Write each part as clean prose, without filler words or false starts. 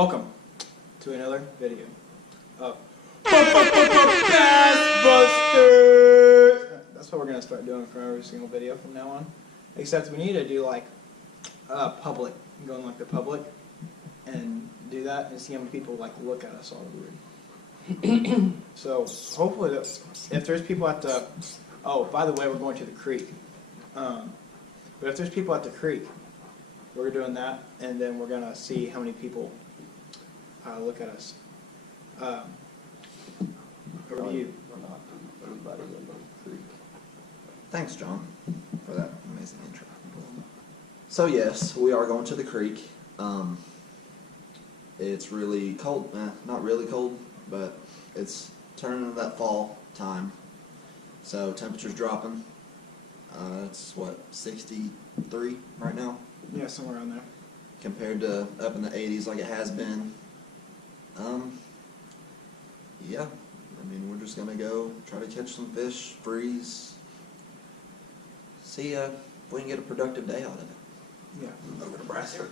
Welcome to another video of Bass Busters. That's what we're gonna start doing for every single video from now on. Except we need to do like public, go in like the public, and do that and see how many people like look at us all weird. So hopefully, if there's people at the, oh by the way, we're going to the creek. But if there's people at the creek, we're doing that, and then we're gonna see how many people look at us. Over to you. We're not everybody in the creek. Thanks, John, for that amazing intro. So yes, we are going to the creek. It's really cold. Not really cold, but it's turning into that fall time. So temperature's dropping. It's what, 63 right now? Yeah, somewhere around there. Compared to up in the 80s like it has been. Yeah, I mean, we're just gonna go try to catch some fish, freeze, see if we can get a productive day out of it. Yeah. Over to Bryce here.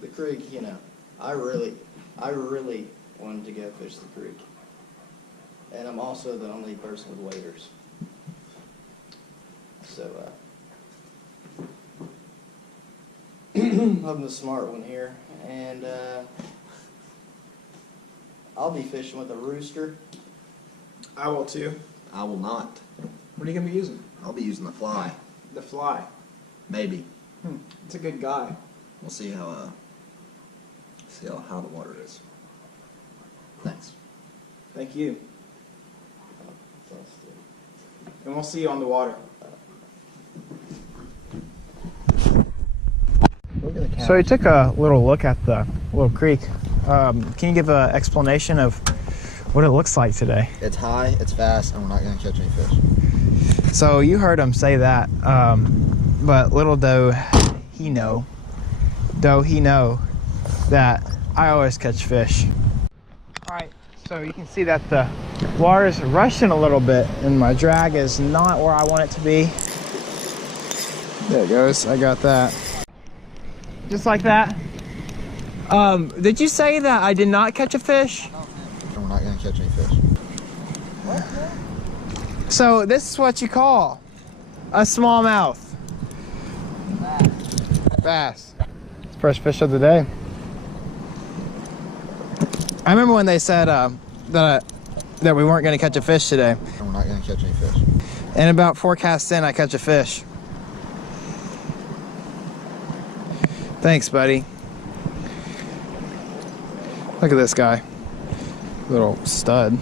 The creek, you know, I really wanted to go fish the creek. And I'm also the only person with waders. So, I'm the smart one here. And, I'll be fishing with a rooster. I will too. I will not. What are you gonna be using? I'll be using the fly. The fly. Maybe. It's a good guy. We'll see how how the water is. Thanks. Thank you. And we'll see you on the water. So you took a little look at the little creek. Can you give an explanation of what it looks like today? It's high, it's fast, and we're not going to catch any fish. So you heard him say that, but little he know that I always catch fish. Alright, so you can see that the water is rushing a little bit and my drag is not where I want it to be. There it goes, I got that. Just like that. Did you say that I did not catch a fish? We're not going to catch any fish. What? So this is what you call a smallmouth. Bass. First fish of the day. I remember when they said that we weren't going to catch a fish today. We're not going to catch any fish. And about 4 casts in, I catch a fish. Thanks, buddy. Look at this guy. Little stud.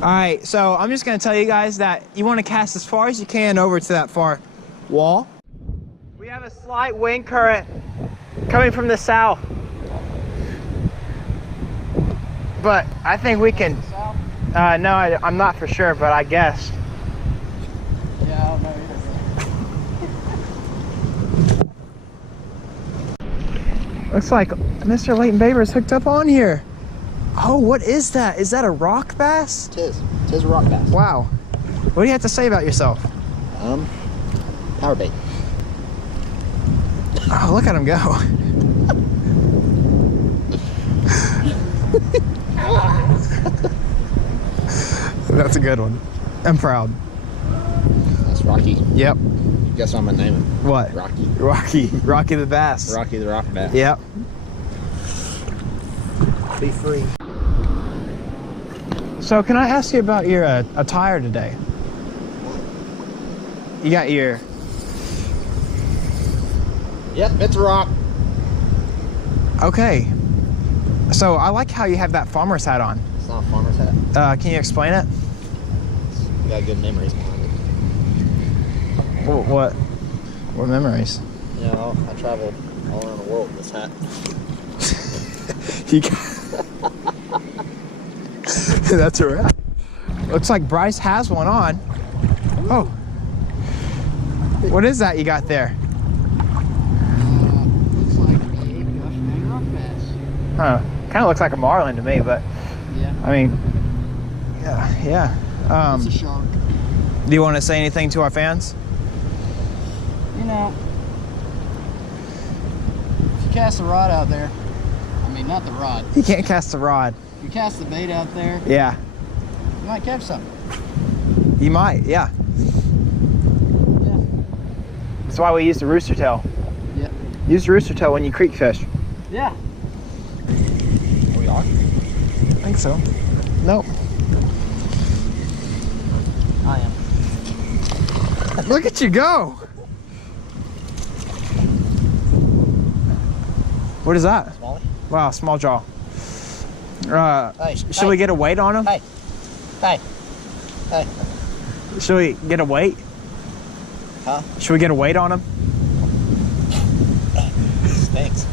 Alright, so I'm just going to tell you guys that you want to cast as far as you can over to that far wall. We have a slight wind current coming from the south. But I think we can... no, I'm not for sure, but I guessed. Yeah, I don't know either. Looks like Mr. Leighton Baber's hooked up on here. Oh, what is that? Is that a rock bass? Tis a rock bass. Wow. What do you have to say about yourself? Power bait. Oh, look at him go. That's a good one. I'm proud. That's Rocky. Yep. Guess what I'm gonna name him? What? Rocky. Rocky the bass. Rocky the rock bass. Yep. Be free. So can I ask you about your attire today? You got your... Yep, it's a rock. Okay. So I like how you have that farmer's hat on. It's not a farmer's hat. Can you explain it? You got good memories behind it. What memories? You know, I traveled all around the world with this hat. That's a wrap. Looks like Bryce has one on. Oh. What is that you got there? Looks like a buff rock bass. Huh. Kind of looks like a marlin to me, but Yeah. I mean, yeah. It's a shark. Do you want to say anything to our fans? You know, cast the rod out there, I mean, not the rod. You can't cast the rod. If you cast the bait out there, Yeah. you might catch something. You might, yeah. Yeah. That's why we use the rooster tail. Yeah. Use the rooster tail when you creek fish. Yeah. Are we on? I think so. Nope. I am. Look at you go. What is that? Smallie? Wow, small jaw. Hey, Should we get a weight on him? Hey. Hey. Hey. Should we get a weight? Huh? Should we get a weight on him? Thanks.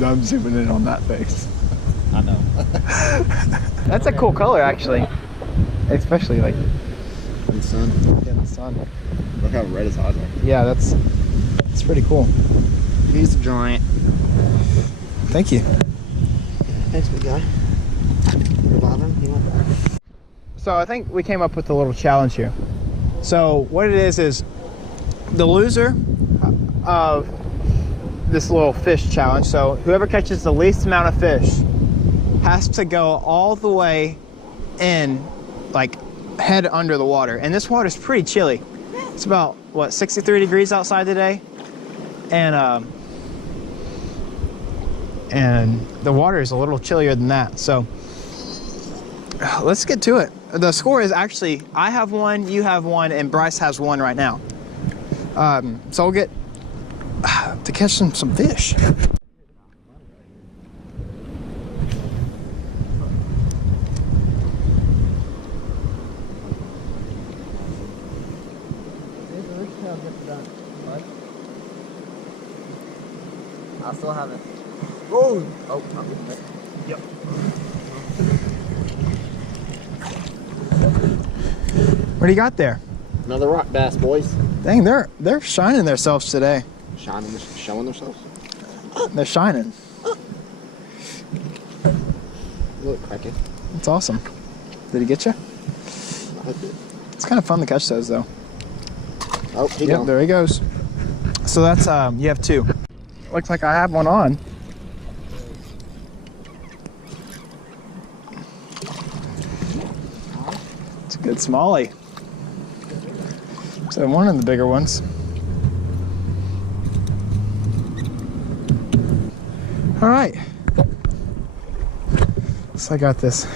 I'm zooming in on that face. I know. That's a cool color, actually. Especially like In the sun. in the sun. Look how red his eyes are. Yeah, that's pretty cool. He's a giant. Thank you. Thanks, big guy. Revive him. He went back. So I think we came up with a little challenge here. So what it is the loser of this little fish challenge. So whoever catches the least amount of fish has to go all the way in, like head under the water. And this water is pretty chilly. It's about, what, 63 degrees outside today? And the water is a little chillier than that. So let's get to it. The score is actually, I have one, you have one, and Bryce has one right now. So we'll get to catch some fish. I still haven't. Oh! Oh, not good. Yep. What do you got there? Another rock bass, boys. Dang, they're shining themselves today. Showing themselves. They're shining. Look, cracking. That's awesome. Did he get you? I hope it. It's kind of fun to catch those though. Oh, he Yep, gone. there he goes. So that's you have two. Looks like I have one on. It's a good smallie. So one of the bigger ones. All right. So I got this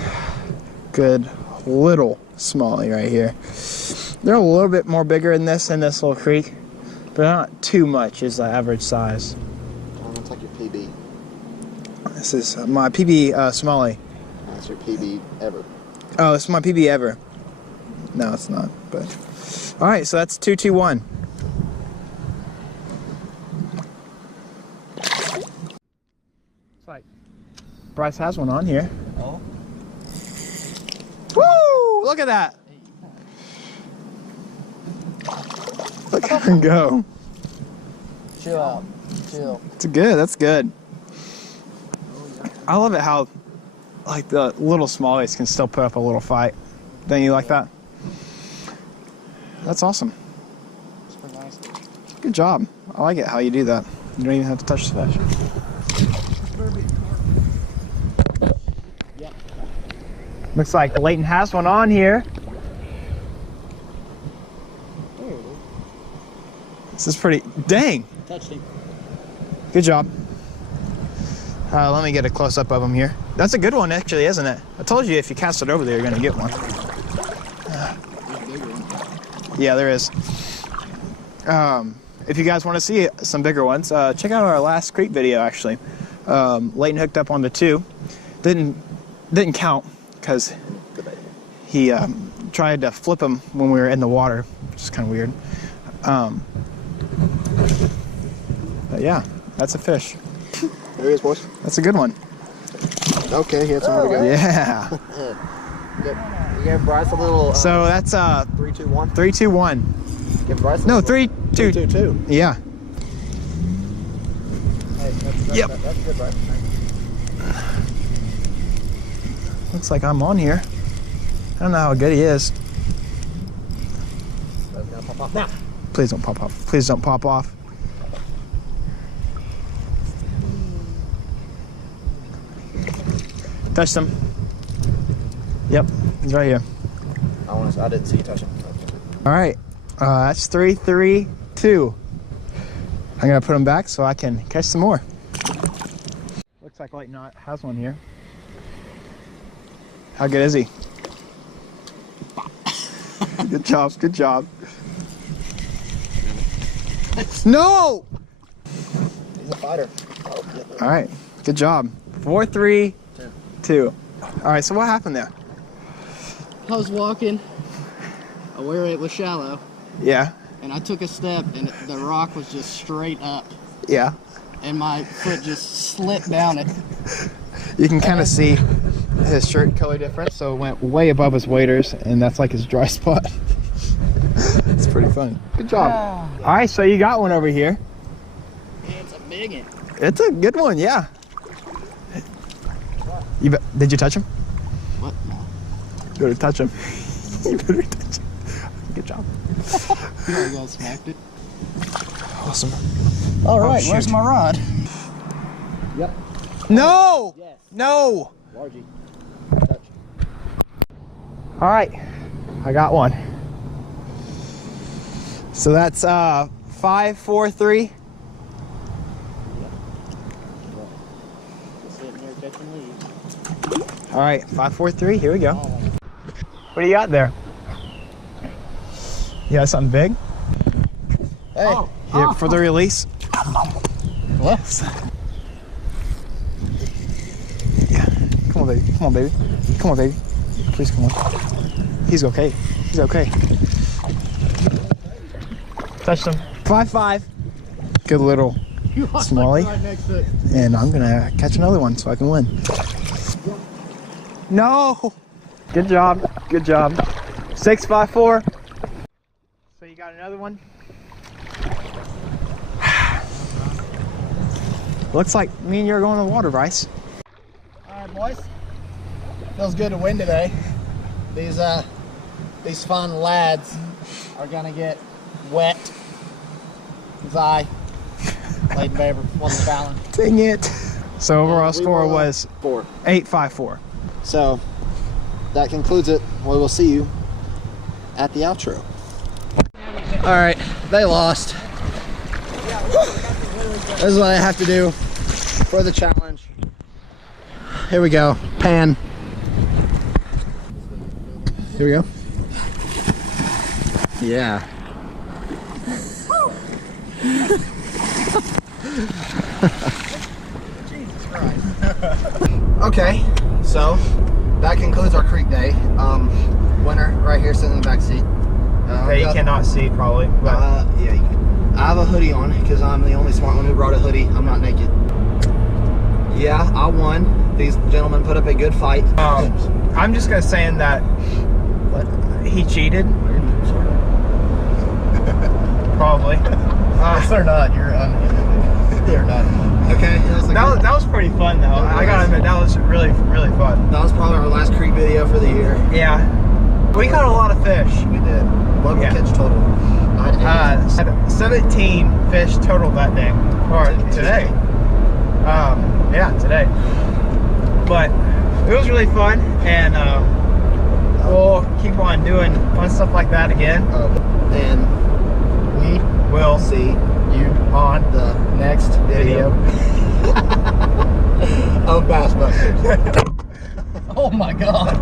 good little smallie right here. They're a little bit more bigger in this little creek, but not too much is the average size. I'm gonna take your PB. This is my PB smallie. That's your PB ever. Oh, it's my PB ever. No, it's not, but. All right, so that's 2-2-1. It's like Bryce has one on here. Oh. Woo! Look at that. Look at him go. Chill out. Chill. It's good. That's good. I love it how, like, the little smallies can still put up a little fight. Don't you like that? That's awesome. It's pretty nice. Good job. I like it how you do that. You don't even have to touch the fish. Yep. Looks like Leighton has one on here. There it is. This is pretty. Dang. Touched him. Good job. Let me get a close up of him here. That's a good one, actually, isn't it? I told you if you cast it over there, you're going to get one. Yeah, there is. If you guys want to see some bigger ones, check out our last creek video, actually. Leighton hooked up on the 2. Didn't count because he tried to flip him when we were in the water, which is kind of weird. But yeah, that's a fish. There he is, boys. That's a good one. Okay, he had somewhere to go. Yeah. You gave Bryce a little. So that's 3, 2, 1. 3, 2, 1. Give Bryce. No, 3, 2, 2, 2. Yeah. Hey, that's Yep. That's good, Bryce. Looks like I'm on here. I don't know how good he is. That's gonna pop off now. Please don't pop off. Please don't pop off. Touched him. Yep, he's right here. I didn't see you touch him. All right, that's 3, 3, 2. I'm gonna put him back so I can catch some more. Looks like Light Knot has one here. How good is he? Good job, good job. No! He's a fighter. All right, good job. 4, 3, 2. All right, so what happened there? I was walking where it was shallow, Yeah, and I took a step, and the rock was just straight up, yeah. and my foot just slipped down it. You can kind of see his shirt color difference, so it went way above his waders, and that's like his dry spot. It's pretty fun. Good job. All right, so you got one over here. It's a big one. It's a good one, yeah. Did you touch him? What? You better touch him. You better touch him. Good job. You guys smacked it. Awesome. All right, shoot. where's my rod? Yep. No! Yes. No! Largie. All right, I got one. So that's 5, 4, 3. Sitting here catching leaves. All right, 5, 4, 3. Here we go. What do you got there? You got something big? Hey. Here, for the release. Yes. Yeah. Come on, baby. Come on, baby. Come on, baby. Please come on. He's okay. He's okay. Touched him. 5, 5. Good little smallie. Right next to it. And I'm gonna catch another one so I can win. No! Good job. Good job. 6, 5, 4. So you got another one? Looks like me and you are going to the water, Bryce. All right, boys. Feels good to win today. These fun lads are gonna get wet. Cause I played favor wasn't fouling. Dang it. So overall We score will, was 4. 8, 5, 4. So that concludes it. We will see you at the outro. All right, they lost. This is what I have to do for the challenge. Here we go. Pan. Here we go. Yeah. Jesus Christ. Okay, so that concludes our creek day. Winner right here sitting in the back seat. Okay, you cannot see probably. But Yeah, you can. I have a hoodie on because I'm the only smart one who brought a hoodie. I'm not naked. Yeah, I won. These gentlemen put up a good fight. I'm just gonna say that he cheated. Probably. They're not. You're they're not. Okay. That was pretty fun though. I gotta admit that was really fun. That was probably our last creek video for the year. Yeah. We caught a lot of fish. We did. What did we catch total? I had 17 fish total that day. Or today. Yeah, today. But it was really fun, and we'll keep on doing fun stuff like that again. And we We'll see you on the next video of Bass Busters. Oh my God.